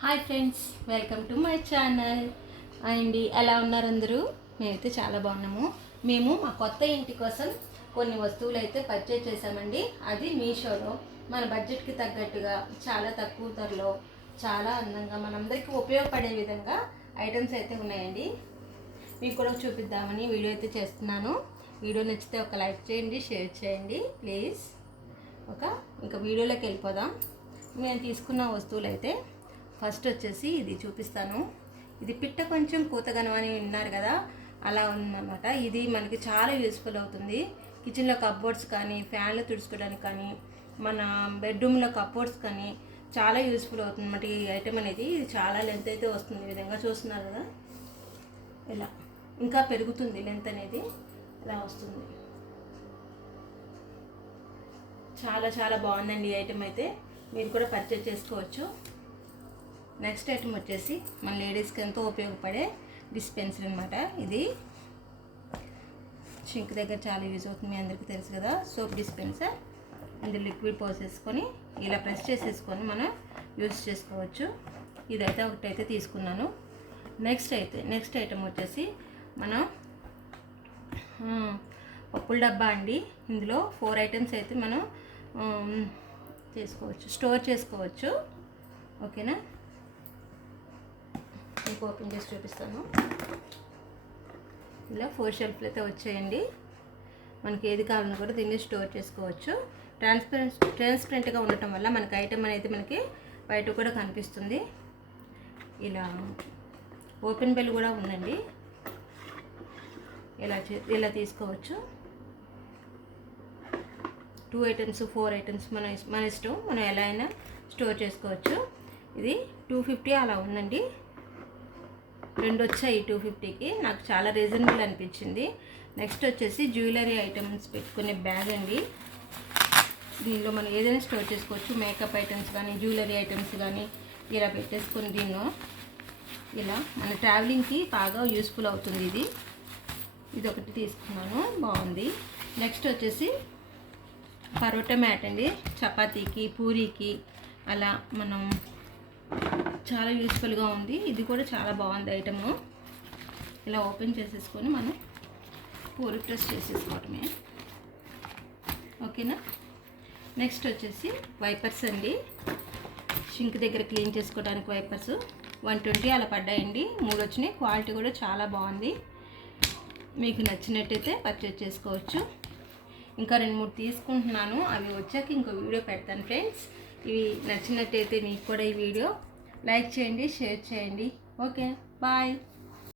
Hi friends, welcome to my channel. అండి ఎలా ఉన్నారు అందరూ? మేమైతే చాలా బాగున్నాము. మేము మా కొత్త ఇంటి కోసం కొన్ని వస్తువులు అయితే పర్చేజ్ చేసామండి. అది మీషోలో మన బడ్జెట్కి తగ్గట్టుగా చాలా తక్కువ ధరలో చాలా అందంగా మనందరికీ ఉపయోగపడే విధంగా ఐటమ్స్ అయితే ఉన్నాయండి. మీకు కూడా చూపిద్దామని వీడియో అయితే చేస్తున్నాను. వీడియో నచ్చితే ఒక లైక్ చేయండి, షేర్ చేయండి ప్లీజ్. ఇంకా వీడియోలోకి వెళ్ళిపోదాం. మేము తీసుకున్న వస్తువులు అయితే ఫస్ట్ వచ్చేసి ఇది చూపిస్తాను. ఇది పిట్ట కొంచెం పూతగనం అని విన్నారు కదా, అలా ఉందన్నమాట. ఇది మనకి చాలా యూస్ఫుల్ అవుతుంది. కిచెన్లో కప్బోర్డ్స్ కానీ, ఫ్యాన్లు తుడుచుకోవడానికి కానీ, మన బెడ్రూమ్లో కప్బోర్డ్స్ కానీ చాలా యూస్ఫుల్ అవుతుంది అన్నమాట. ఈ ఐటెం అనేది ఇది చాలా లెంత్ అయితే వస్తుంది. ఈ విధంగా చూస్తున్నారు కదా, ఇలా ఇంకా పెరుగుతుంది లెంత్ అనేది, ఇలా వస్తుంది. చాలా చాలా బాగుందండి ఈ ఐటెం అయితే. మీరు కూడా పర్చేజ్ చేసుకోవచ్చు. నెక్స్ట్ ఐటమ్ వచ్చేసి మన లేడీస్కి ఎంతో ఉపయోగపడే డిస్పెన్సర్ అనమాట. ఇది షింక్ దగ్గర చాలా యూజ్ అవుతుంది, మీ అందరికీ తెలుసు కదా. సోప్ డిస్పెన్సర్, అందులో లిక్విడ్ పోసేసుకొని ఇలా ప్రెస్ చేసేసుకొని మనం యూజ్ చేసుకోవచ్చు. ఇదైతే ఒకటైతే తీసుకున్నాను. నెక్స్ట్ ఐటమ్ వచ్చేసి మనం పప్పుల డబ్బా అండి. ఇందులో 4 ఐటమ్స్ అయితే మనం చేసుకోవచ్చు, స్టోర్ చేసుకోవచ్చు. ఓకేనా, మీకు ఓపెన్ చేసి చూపిస్తాను. ఇలా 4 షెల్ఫ్లు అయితే వచ్చాయండి. మనకి ఏది కావాలన్నా కూడా దీన్ని స్టోర్ చేసుకోవచ్చు. ట్రాన్స్పరెంట్గా ఉండటం వల్ల మనకి ఐటమ్ అనేది మనకి బయట కూడా కనిపిస్తుంది. ఓపెన్ బెల్ కూడా ఉందండి. ఇలా తీసుకోవచ్చు. 2 ఐటమ్స్ 4 ఐటమ్స్ మన ఇష్టం, మనం ఎలా అయినా స్టోర్ చేసుకోవచ్చు. ఇది 250 అలా ఉందండి. 2 వచ్చాయి 250కి. నాకు చాలా రీజనబుల్ అనిపించింది. నెక్స్ట్ వచ్చేసి జ్యువెలరీ ఐటమ్స్ పెట్టుకునే బ్యాగ్ అండి. దీనిలో మనం ఏదైనా స్టోర్ చేసుకోవచ్చు. మేకప్ ఐటమ్స్ కానీ, జ్యువెలరీ ఐటమ్స్ కానీ ఇలా పెట్టేసుకొని దీనిలో ఇలా మన ట్రావెలింగ్కి బాగా యూస్ఫుల్ అవుతుంది. ఇది ఒకటి తీసుకున్నాను, బాగుంది. నెక్స్ట్ వచ్చేసి పరోటా మ్యాట్ అండి. చపాతీకి, పూరీకి అలా మనం చాలా యూస్ఫుల్గా ఉంది. ఇది కూడా చాలా బాగుంది ఐటము. ఇలా ఓపెన్ చేసేసుకొని మనం పూరి ప్రెస్ చేసేసుకోవటమే. ఓకేనా. నెక్స్ట్ వచ్చేసి వైపర్స్ అండి. షింక్ దగ్గర క్లీన్ చేసుకోవడానికి వైపర్స్ 120 అలా పడ్డాయండి. 3 వచ్చినాయి. క్వాలిటీ కూడా చాలా బాగుంది. మీకు నచ్చినట్టయితే పర్చేజ్ చేసుకోవచ్చు. ఇంకా 2-3 తీసుకుంటున్నాను. అవి వచ్చాక ఇంకో వీడియో పెడతాను ఫ్రెండ్స్. ఇవి నచ్చినట్టయితే మీకు కూడా ఈ వీడియో లైక్ చేయండి, షేర్ చేయండి. Okay, bye.